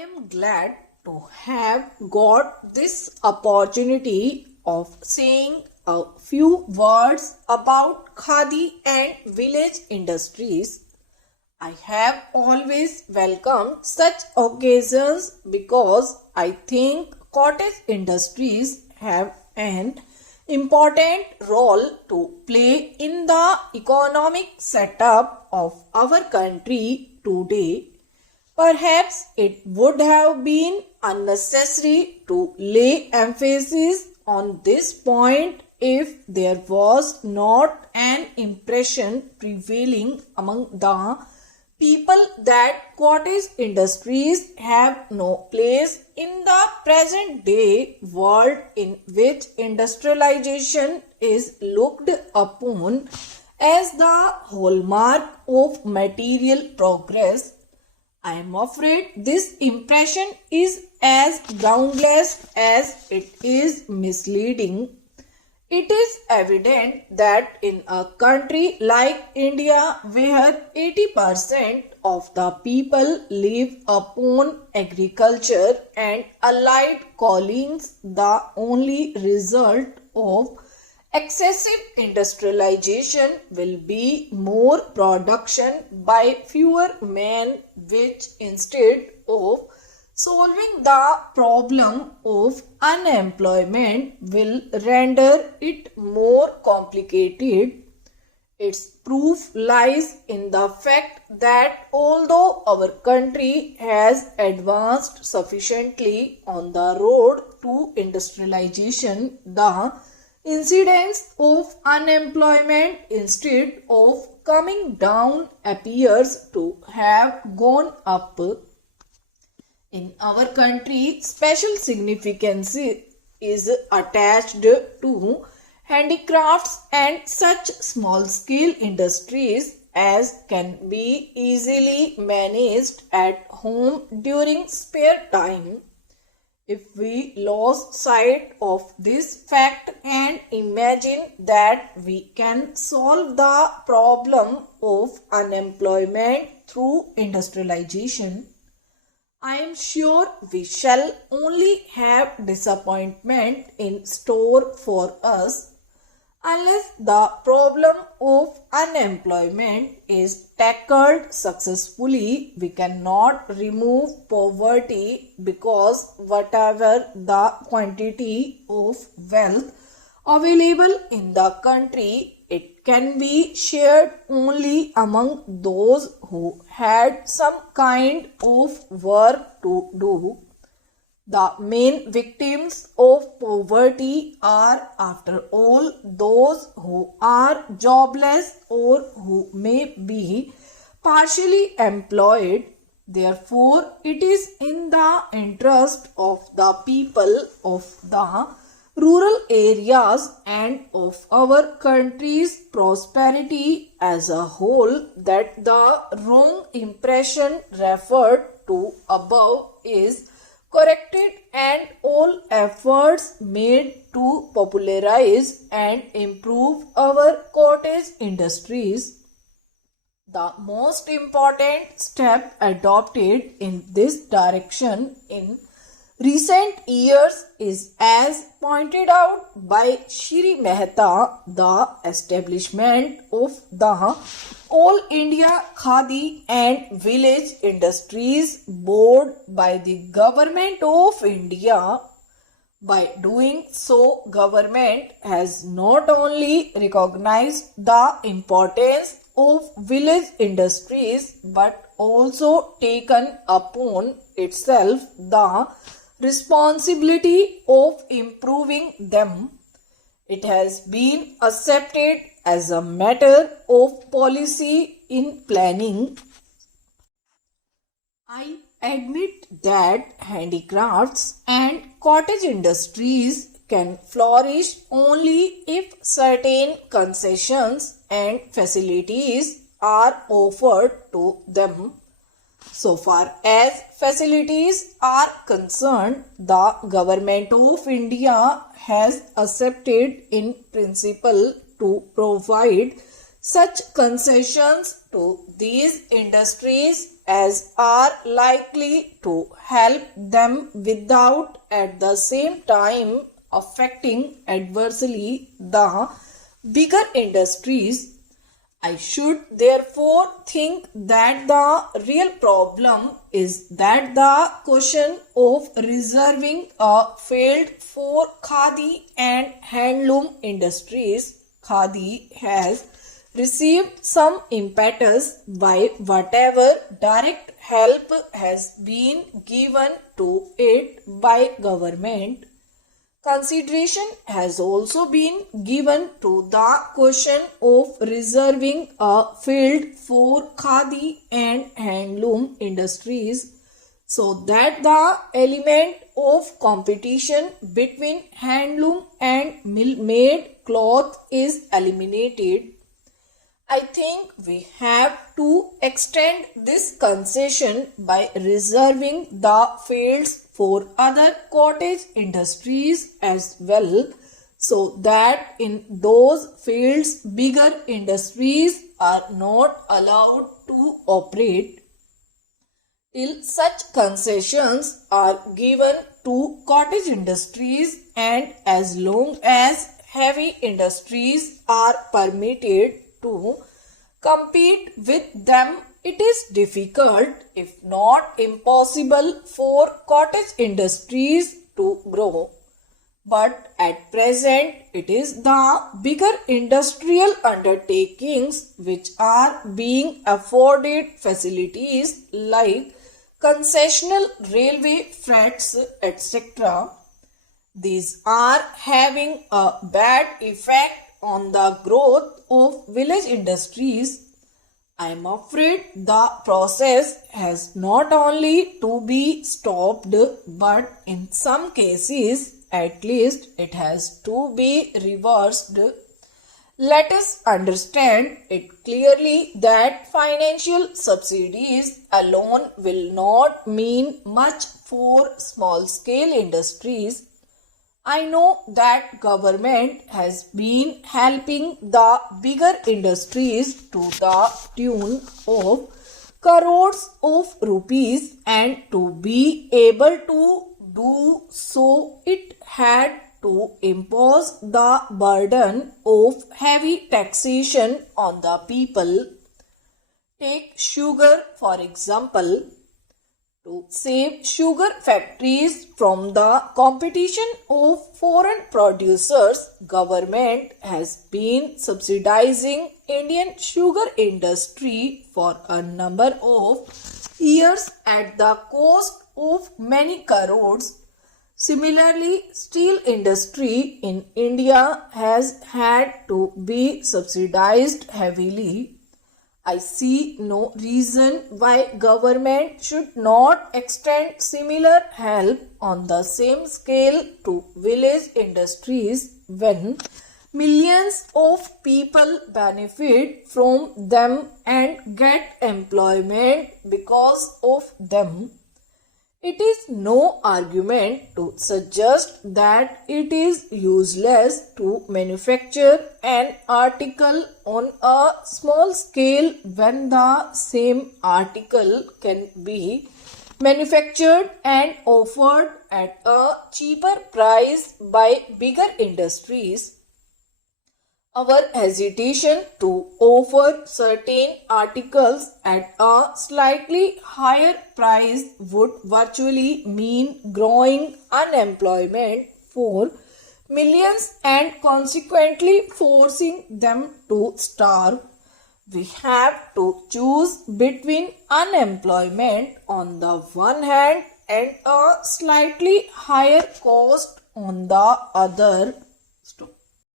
am glad to have got this opportunity of saying a few words about Khadi and village industries. I have always welcomed such occasions because I think cottage industries have an important role to play in the economic setup of our country today. Perhaps it would have been unnecessary to lay emphasis on this point if there was not an impression prevailing among the people that cottage industries have no place in the present day world in which industrialization is looked upon as the hallmark of material progress. I am afraid this impression is as groundless as it is misleading. It is evident that in a country like India, where 80% of the people live upon agriculture and allied callings, the only result of excessive industrialization will be more production by fewer men, which instead of solving the problem of unemployment will render it more complicated. Its proof lies in the fact that although our country has advanced sufficiently on the road to industrialization, the incidence of unemployment instead of coming down appears to have gone up. In our country, special significance is attached to handicrafts and such small scale industries as can be easily managed at home during spare time. If we lose sight of this fact and imagine that we can solve the problem of unemployment through industrialization, I am sure we shall only have disappointment in store for us. Unless the problem of unemployment is tackled successfully, we cannot remove poverty because whatever the quantity of wealth available in the country, it can be shared only among those who had some kind of work to do. The main victims of poverty are, after all, those who are jobless or who may be partially employed. Therefore, it is in the interest of the people of the rural areas and of our country's prosperity as a whole that the wrong impression referred to above is corrected and all efforts made to popularize and improve our cottage industries. The most important step adopted in this direction in recent years is, as pointed out by Shri Mehta, the establishment of the All India Khadi and Village Industries Board by the Government of India. By doing so, government has not only recognized the importance of village industries but also taken upon itself the responsibility of improving them. It has been accepted as a matter of policy in planning. I admit that handicrafts and cottage industries can flourish only if certain concessions and facilities are offered to them. So far as facilities are concerned, the Government of India has accepted in principle to provide such concessions to these industries as are likely to help them without at the same time affecting adversely the bigger industries. I should therefore think that the real problem is that the question of reserving a field for khadi and handloom industries, khadi has received some impetus by whatever direct help has been given to it by government. Consideration has also been given to the question of reserving a field for khadi and handloom industries so that the element of competition between handloom and mill-made cloth is eliminated. I think we have to extend this concession by reserving the fields for other cottage industries as well, so that in those fields bigger industries are not allowed to operate. Till such concessions are given to cottage industries and as long as heavy industries are permitted to compete with them, it is difficult, if not impossible, for cottage industries to grow. But at present, it is the bigger industrial undertakings which are being afforded facilities like concessional railway frets, etc. These are having a bad effect on the growth of village industries. I am afraid the process has not only to be stopped, but in some cases at least it has to be reversed. Let us understand it clearly that financial subsidies alone will not mean much for small scale industries. I know that government has been helping the bigger industries to the tune of crores of rupees, and to be able to do so it had to impose the burden of heavy taxation on the people. Take sugar for example. To save sugar factories from the competition of foreign producers, government has been subsidizing Indian sugar industry for a number of years at the cost of many crores. Similarly, steel industry in India has had to be subsidized heavily. I see no reason why government should not extend similar help on the same scale to village industries when millions of people benefit from them and get employment because of them. It is no argument to suggest that it is useless to manufacture an article on a small scale when the same article can be manufactured and offered at a cheaper price by bigger industries. Our hesitation to offer certain articles at a slightly higher price would virtually mean growing unemployment for millions and consequently forcing them to starve. We have to choose between unemployment on the one hand and a slightly higher cost on the other. Stop.